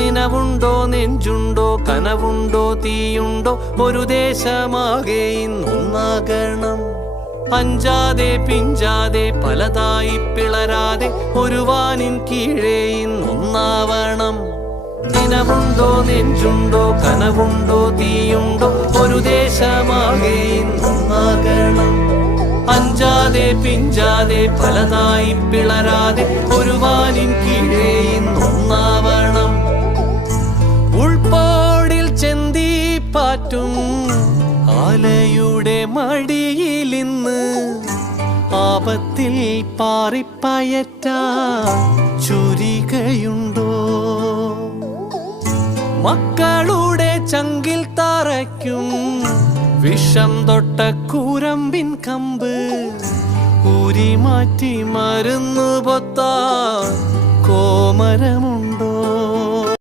നിനവുണ്ടോ നെഞ്ചുണ്ടോ കനവുണ്ടോ തീയുണ്ടോ ഒരു ദേശമാകെ ഇന്നൊന്നാകണം. അഞ്ചാതെ പിഞ്ചാതെ പലതായി പിളരാതെ ഒരു വാനിൻ കീഴേ ഇന്നൊന്നാവണം. നിനവുണ്ടോ നെഞ്ചുണ്ടോ കനവുണ്ടോ തീയുണ്ടോ ഒരു ദേശമാകെ ഇന്നൊന്നാകണം. അഞ്ചാതെ പിഞ്ചാതെ പലതായി പിളരാതെ ഒരു വാനിൻ കീഴേ ഇന്നൊന്നാവണം. ഉൾപ്പോടിൽ ചെന്തിപ്പാറ്റും ആലയുടെ മടിയിലിന്ന് ആപത്തിൽ പാറിപ്പയറ്റാൻ ചുരികയുണ്ടോ? മക്കളുടെ ചങ്കിൽ തറയ്ക്കും വിഷം തൊട്ട കൂരമ്പിൻ കമ്പ് ഊരി മാറ്റി മരുന്നു പൊത്താൻ കോമരമുണ്ടോ?